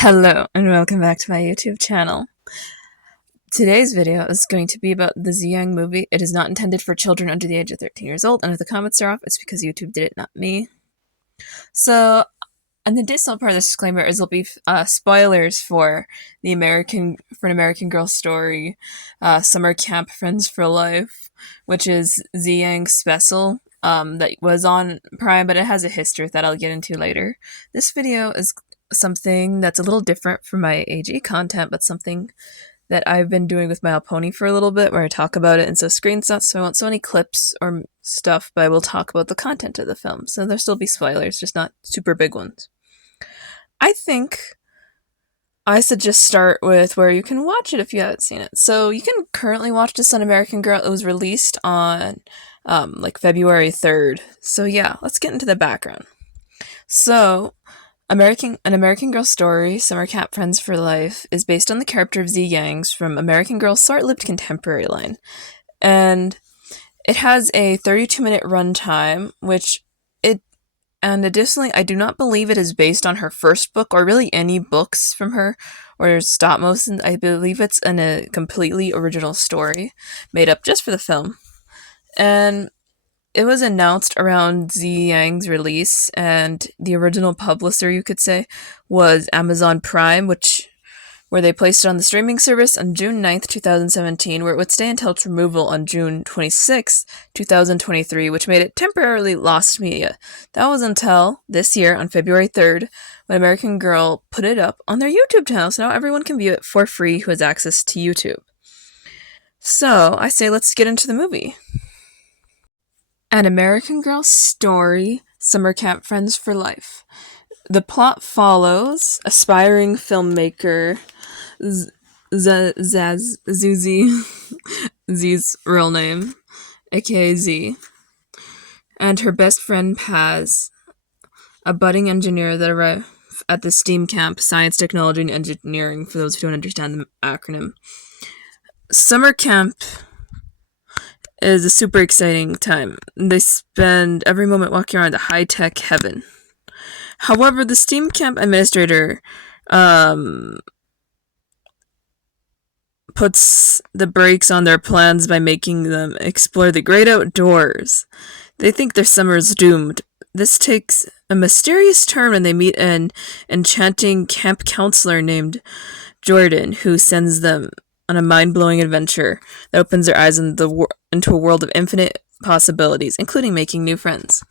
Hello and welcome back to my YouTube channel. Today's video is going to be about the Ziyang movie. It is not intended for children under the age of 13 years old, and if the comments are off, it's because YouTube did it, not me. So, and the additional part of this disclaimer is there'll be spoilers for an American Girl Story, Summer Camp Friends for Life, which is Ziyang's special that was on Prime, but it has a history that I'll get into later. This video is something that's a little different from my AG content, but something that I've been doing with my Alpony for a little bit, where I talk about it, and so screenshots, so I won't show any clips or stuff, but I will talk about the content of the film, so there'll still be spoilers, just not super big ones. I think I should just start with where you can watch it if you haven't seen it. So you can currently watch this on American Girl. It was released on February 3rd. So yeah, let's get into the background. So An American Girl Story, Summer Camp Friends for Life, is based on the character of Ziyang's from American Girl's short-lived contemporary line. And it has a 32-minute runtime, and additionally, I do not believe it is based on her first book, or really any books from her, or stop motion. I believe it's a completely original story, made up just for the film. And it was announced around Ziyang's release, and the original publisher, you could say, was Amazon Prime, where they placed it on the streaming service on June 9th, 2017, where it would stay until its removal on June 26th, 2023, which made it temporarily lost media. That was until this year, on February 3rd, when American Girl put it up on their YouTube channel, so now everyone can view it for free who has access to YouTube. So, I say let's get into the movie. An American Girl Story, Summer Camp Friends for Life. The plot follows aspiring filmmaker Zuzi, Z's real name, aka Z, and her best friend Paz, a budding engineer that arrive at the STEAM camp, Science, Technology, and Engineering, for those who don't understand the acronym. Summer camp is a super exciting time. They spend every moment walking around a high-tech heaven. However, the STEAM camp administrator puts the brakes on their plans by making them explore the great outdoors. They think their summer is doomed. This takes a mysterious turn when they meet an enchanting camp counselor named Jordan, who sends them on a mind-blowing adventure that opens their eyes into a world of infinite possibilities, including making new friends.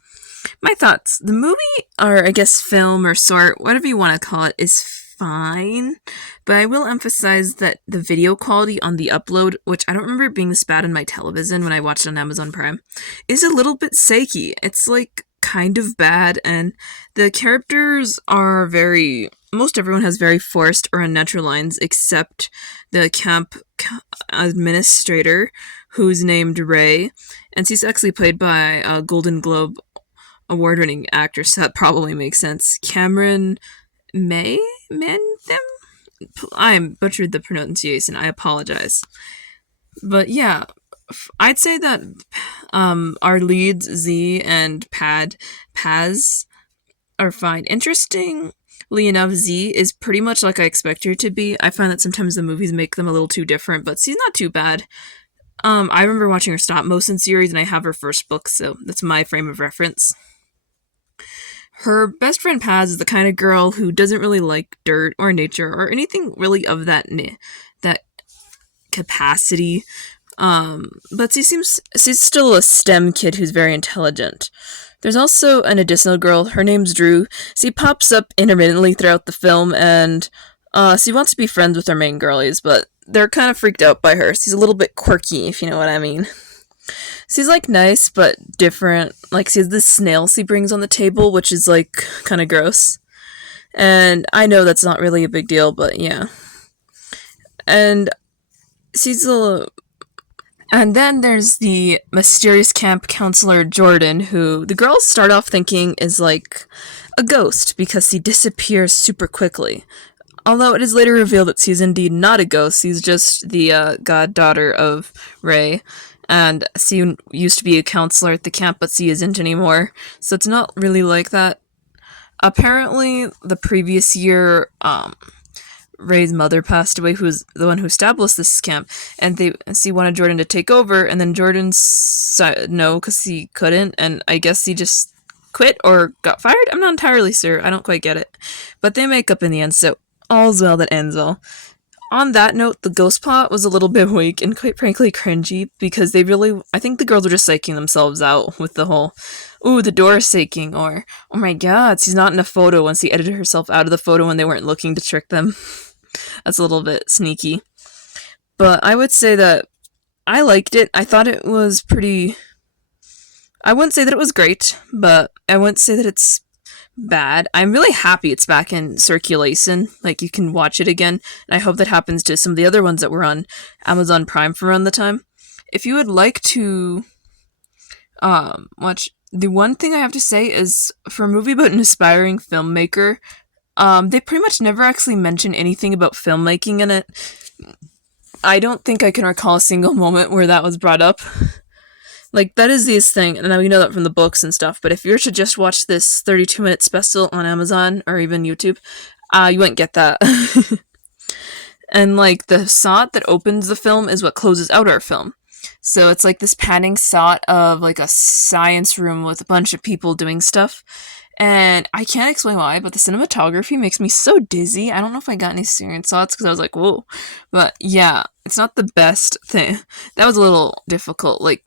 My thoughts. The movie, or I guess film or sort, whatever you want to call it, is fine, but I will emphasize that the video quality on the upload, which I don't remember being this bad on my television when I watched it on Amazon Prime, is a little bit shaky. It's kind of bad, and the characters are most everyone has very forced or unnatural lines, except the camp administrator, who's named Ray, and she's actually played by a Golden Globe award-winning actor, so that probably makes sense. Cameron Mantham? I butchered the pronunciation, I apologize. But yeah, I'd say that our leads, Z and Paz, are fine. Interestingly enough, Z is pretty much like I expect her to be. I find that sometimes the movies make them a little too different, but she's not too bad. I remember watching her stop motion series, and I have her first book, so that's my frame of reference. Her best friend Paz is the kind of girl who doesn't really like dirt or nature or anything really of that capacity. But she's still a STEM kid who's very intelligent. There's also an additional girl. Her name's Drew. She pops up intermittently throughout the film, and she wants to be friends with her main girlies, but they're kind of freaked out by her. She's a little bit quirky, if you know what I mean. She's nice but different. She has this snail she brings on the table, which is kind of gross. And I know that's not really a big deal, but yeah. And and then there's the mysterious camp counselor Jordan, who the girls start off thinking is a ghost because he disappears super quickly. Although it is later revealed that she's indeed not a ghost, she's just the goddaughter of Ray. And she used to be a counselor at the camp, but she isn't anymore. So it's not really like that. Apparently, the previous year, Ray's mother passed away, who's the one who established this camp, and she wanted Jordan to take over, and then Jordan said no because he couldn't, and I guess he just quit or got fired. I'm not entirely sure. I don't quite get it, but they make up in the end, so all's well that ends well. On that note, the ghost plot was a little bit weak and quite frankly cringy because I think the girls were just psyching themselves out with the whole, ooh, the door is shaking, or, oh my god, she's not in a photo once she edited herself out of the photo when they weren't looking to trick them. That's a little bit sneaky. But I would say that I liked it. I thought it was pretty. I wouldn't say that it was great, but I wouldn't say that it's bad. I'm really happy it's back in circulation. Like, you can watch it again. And I hope that happens to some of the other ones that were on Amazon Prime for around the time. If you would like to watch, the one thing I have to say is for a movie about an aspiring filmmaker, they pretty much never actually mention anything about filmmaking in it. I don't think I can recall a single moment where that was brought up. Like, that is this thing, and we know that from the books and stuff, but if you were to just watch this 32-minute special on Amazon or even YouTube, you wouldn't get that. And, like, the shot that opens the film is what closes out our film. So it's like this panning shot of, like, a science room with a bunch of people doing stuff. And I can't explain why, but the cinematography makes me so dizzy. I don't know if I got any serious thoughts because I was like, whoa. But yeah, it's not the best thing. That was a little difficult. Like,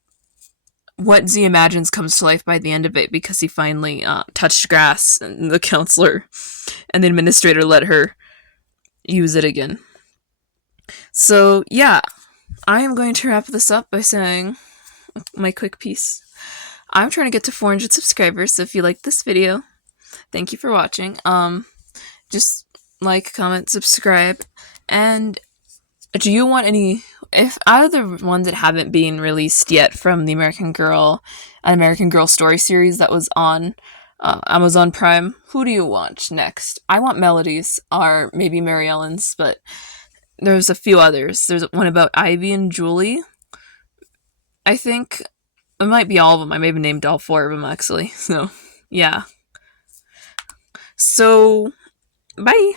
what Z imagines comes to life by the end of it because he finally touched grass, and the counselor and the administrator let her use it again. So yeah, I am going to wrap this up by saying my quick piece. I'm trying to get to 400 subscribers, so if you like this video, thank you for watching. Just like, comment, subscribe, and do you want any, if out of the ones that haven't been released yet from the American Girl story series that was on Amazon Prime, who do you want next? I want Melodies, or maybe Mary Ellen's, but there's a few others. There's one about Ivy and Julie, I think. It might be all of them. I may have named all 4 of them, actually. So, yeah. So, bye!